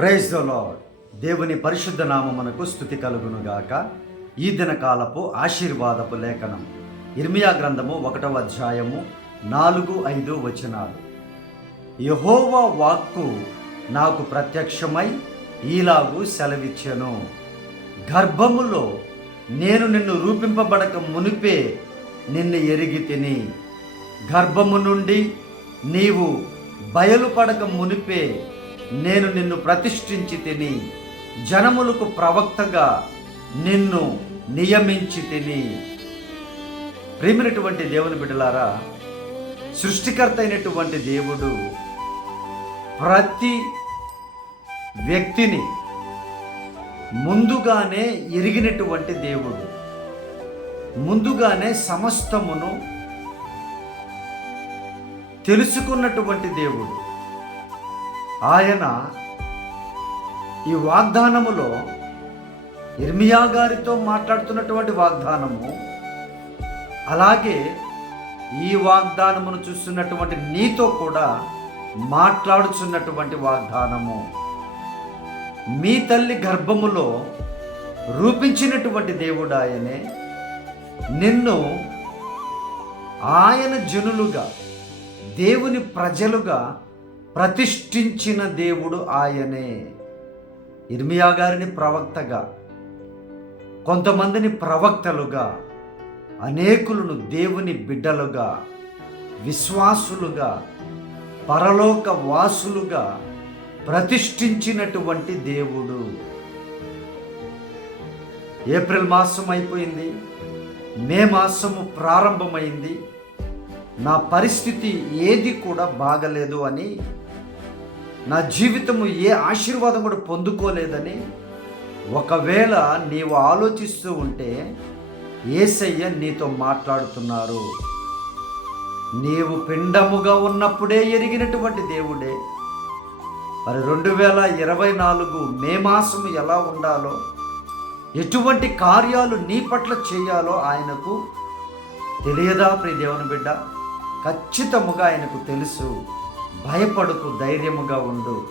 Praise the lord దేవుని పరిశుద్ధ నామమునకు స్థుతి కలుగునుగాక. ఈ దినకాలపు ఆశీర్వాదపు లేఖనం. ఇర్మియా గ్రంథము ఒకటవ అధ్యాయము నాలుగు ఐదు వచనాలు. యహోవా వాక్కు నాకు ప్రత్యక్షమై ఈలాగు సెలవిచ్చెను. గర్భములో నేను నిన్ను రూపింపబడక మునిపే నిన్ను ఎరిగి తిని. గర్భము నుండి నీవు బయలుపడక మునిపే నేను నిన్ను ప్రతిష్ఠించి తిని జనములకు ప్రవక్తగా నిన్ను నియమించి తిని. ప్రేమినటువంటి దేవుని బిడ్డలారా సృష్టికర్త అయినటువంటి దేవుడు ప్రతి వ్యక్తిని ముందుగానే ఎరిగినటువంటి దేవుడు. ముందుగానే సమస్తమును తెలుసుకున్నటువంటి దేవుడు. ఆయన ఈ వాగ్దానములో ఇర్మియా గారితో మాట్లాడుతున్నటువంటి వాగ్దానము అలాగే ఈ వాగ్దానమును చూస్తున్నటువంటి నీతో కూడా మాట్లాడుచున్నటువంటి వాగ్దానము. మీ తల్లి గర్భములో రూపించినటువంటి దేవుడు ఆయనే నిన్ను ఆయన జనులుగా దేవుని ప్రజలుగా ప్రతిష్ఠించిన దేవుడు ఆయనే. ఇర్మియా గారిని ప్రవక్తగా కొంతమందిని ప్రవక్తలుగా అనేకులను దేవుని బిడ్డలుగా విశ్వాసులుగా పరలోక వాసులుగా ప్రతిష్ఠించినటువంటి దేవుడు. ఏప్రిల్ మాసం అయిపోయింది మే మాసము ప్రారంభమైంది నా పరిస్థితి ఏది కూడా బాగలేదు అని నా జీవితము ఏ ఆశీర్వాదం కూడా పొందుకోలేదని ఒకవేళ నీవు ఆలోచిస్తూ ఉంటే ఏసయ్య నీతో మాట్లాడుతున్నారు. నీవు పిండముగా ఉన్నప్పుడే ఎరిగినటువంటి దేవుడే. మరి రెండు వేల ఇరవై నాలుగు మే మాసము ఎలా ఉండాలో ఎటువంటి కార్యాలు నీ పట్ల చేయాలో ఆయనకు తెలియదా ప్రియ దేవుని బిడ్డ? ఖచ్చితముగా ఆయనకు తెలుసు. భయపడుకు ధైర్యముగా ఉండు.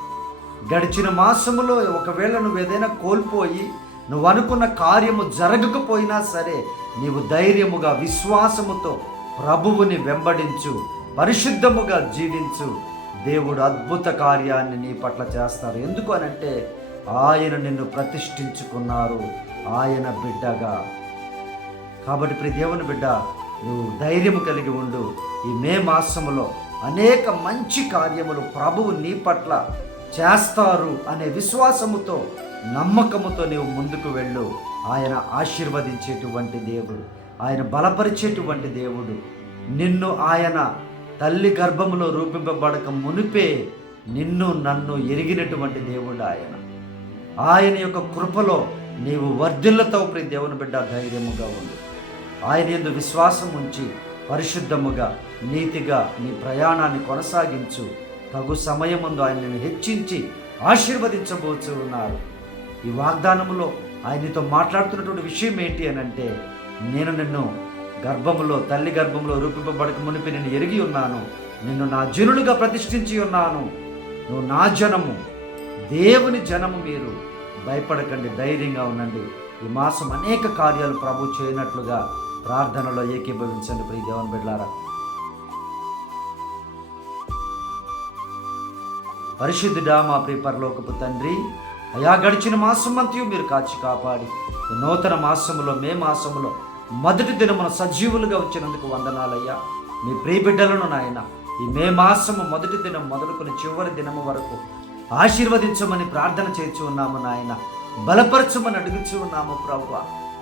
గడిచిన మాసములో ఒకవేళ నువ్వు ఏదైనా కోల్పోయి నువ్వు అనుకున్న కార్యము జరగకపోయినా సరే నీవు ధైర్యముగా విశ్వాసముతో ప్రభువుని వెంబడించు. పరిశుద్ధముగా జీవించు. దేవుడు అద్భుత కార్యాన్ని నీ పట్ల చేస్తారు ఎందుకు అనంటే ఆయన నిన్ను ప్రతిష్ఠించుకున్నారు. ఆయన బిడ్డగా. కాబట్టి ప్రతి దేవుని బిడ్డ నువ్వు ధైర్యము కలిగి ఉండు. ఈ మే మాసములో అనేక మంచి కార్యములు ప్రభువు నీ పట్ల చేస్తారు అనే విశ్వాసముతో నమ్మకముతో నీవు ముందుకు వెళ్ళు. ఆయన ఆశీర్వదించేటువంటి దేవుడు ఆయన బలపరిచేటువంటి దేవుడు. నిన్ను ఆయన తల్లి గర్భములో రూపింపబడక మునిపే నిన్ను నన్ను ఎరిగినటువంటి దేవుడు ఆయన. ఆయన యొక్క కృపలో నీవు వర్ధిల్లతో ప్రియ దేవుని బిడ్డ ధైర్యముగా ఉండు. ఆయన ఎందు విశ్వాసం ఉంచి పరిశుద్ధముగా నీతిగా నీ ప్రయాణాన్ని కొనసాగించు. తగు సమయముందు ఆయనను హెచ్చించి ఆశీర్వదించబోచు ఉన్నారు. ఈ వాగ్దానములో ఆయనతో మాట్లాడుతున్నటువంటి విషయం ఏంటి అని అంటే నేను నిన్ను గర్భములో తల్లి గర్భంలో రూపింపబడక మునిపి నేను ఎరిగి ఉన్నాను. నిన్ను నా జనులుగా ప్రతిష్ఠించి ఉన్నాను. నువ్వు నా జనము దేవుని జనము మీరు. భయపడకండి ధైర్యంగా ఉండండి. ఈ మాసం అనేక కార్యాలు ప్రభు చేయనట్లుగా ప్రార్థనలో ఏకీభవించండి ప్రియ దేవన్ బిడ్లారా పరిశుద్ధుడా మా ప్రియపరలోకపు తండ్రి అయా గడిచిన మాసమంతయు మీరు కాచి కాపాడి నూతన మాసములో మే మాసములో మొదటి దినమున సజీవులుగా వచ్చినందుకు వందనాలయ్యా. మీ ప్రియ బిడ్డలను నాయన ఈ మే మాసము మొదటి దినం మొదలుకొని చివరి దినము వరకు ఆశీర్వదించమని ప్రార్థన చేర్చి ఉన్నాము నాయన. బలపరచమని అడుగుచు ఉన్నాము ప్రభు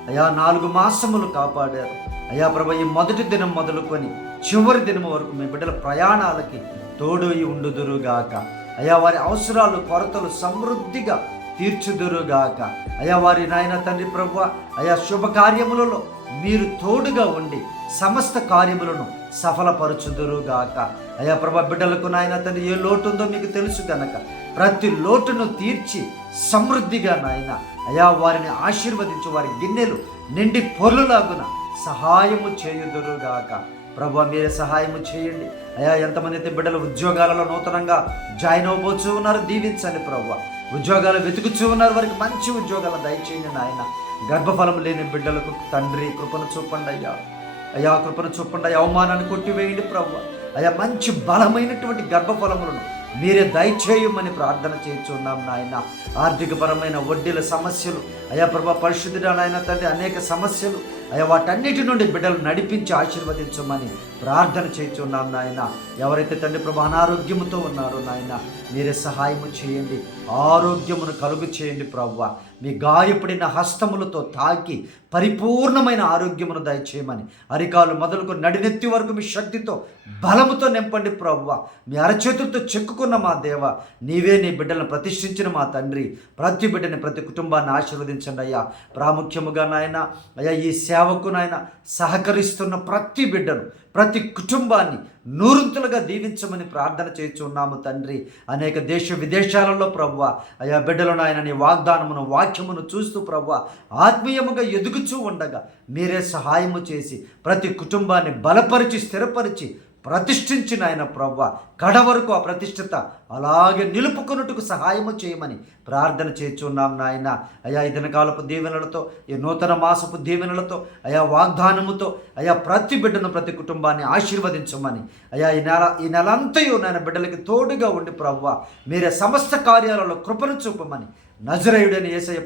అయా నాలుగు మాసములు కాపాడారు. అయా ప్రభు ఈ మొదటి దినం మొదలుకొని చివరి దినం వరకు మీ బిడ్డల ప్రయాణాలకి తోడయి ఉండుదురుగాక. అయా వారి అవసరాలు కొరతలు సమృద్ధిగా తీర్చుదురుగాక. అయా వారి నాయన తండ్రి ప్రభు అయా శుభకార్యములలో మీరు తోడుగా ఉండి సమస్త కార్యములను సఫలపరచుదురుగాక. అయ్యా ప్రభా బిడ్డలకు నాయన తండ్రి ఏ లోటు ఉందో మీకు తెలుసు గనక ప్రతి లోటును తీర్చి సమృద్ధిగా నాయన అయా వారిని ఆశీర్వదించు వారి గిన్నెలు నిండి పొర్లులాగున సహాయము చేయుదురుగాక. ప్రభు మీరే సహాయము చేయండి. అయా ఎంతమంది అయితే బిడ్డలు ఉద్యోగాలలో నూతనంగా జాయిన్ అవ్వబోచు ఉన్నారు దీవించండి ప్రభు. ఉద్యోగాలు వెతుకుచూ ఉన్నారు. వారికి మంచి ఉద్యోగాలు దయచేయండి నాయన. గర్భఫలం లేని బిడ్డలకు తండ్రి కృపను చూపండి అయ్యా. అయ్యా కృపను చూపండి అయ్యా. అవమానాన్ని కొట్టివేయండి ప్రభు. అయ్యా మంచి బలమైనటువంటి గర్భఫలములను మీరే దయచేయమని ప్రార్థన చేయించున్నాం నాయన. ఆర్థికపరమైన వడ్డీల సమస్యలు అయా ప్రభా పరిశుద్ధుడా నాయన తండ్రి అనేక సమస్యలు అయా వాటన్నిటి నుండి బిడ్డలు నడిపించి ఆశీర్వదించమని ప్రార్థన చేయించున్నాం నాయన. ఎవరైతే తండ్రి ప్రభా అనారోగ్యముతో ఉన్నారో నాయన మీరే సహాయము చేయండి ఆరోగ్యమును కలుగు చేయండి ప్రవ్వ. మీ గాయపడిన హస్తములతో తాకి పరిపూర్ణమైన ఆరోగ్యమును దయచేయమని. అరికాలు మొదలుకు నడినెత్తి వరకు మీ శక్తితో బలముతో నింపండి ప్రవ్వ. మీ అరచేతులతో చెక్కుకున్న మా దేవ నీవే నీ బిడ్డలను ప్రతిష్ఠించిన మా తండ్రి. ప్రతి బిడ్డని ప్రతి కుటుంబాన్ని ఆశీర్వదించండి అయ్యా. ప్రాముఖ్యముగా నాయన అయ్యా ఈ సేవకు నాయన సహకరిస్తున్న ప్రతి బిడ్డను ప్రతి కుటుంబాన్ని నూరుంతులుగా దీవించమని ప్రార్థన చేస్తున్నాము తండ్రి. అనేక దేశ విదేశాలలో ప్రవ్వ అయా బిడ్డలు నాయన నీ వాగ్దానమును వాక్యమును చూస్తూ ప్రవ్వ ఆత్మీయముగా ఎదుగుచూ ఉండగా మీరే సహాయము చేసి ప్రతి కుటుంబాన్ని బలపరిచి స్థిరపరిచి ప్రతిష్ఠించిన ఆయన ప్రవ్వ కడ వరకు ఆ ప్రతిష్ఠత అలాగే నిలుపుకొనుటకు సహాయము చేయమని ప్రార్థన చేస్తున్నాం నాయన. అయా ఈ దినకాలపు దీవెనలతో ఈ నూతన మాసపు దీవెనలతో అయా వాగ్దానముతో అయా ప్రతి బిడ్డను ప్రతి కుటుంబాన్ని ఆశీర్వదించమని. అయా ఈ నెల ఈ నెలంతయు నాయన బిడ్డలకి తోడుగా ఉండి ప్రవ్వ మీరే సమస్త కార్యాలలో కృపను చూపమని నజరేయుడని ఏసయ్య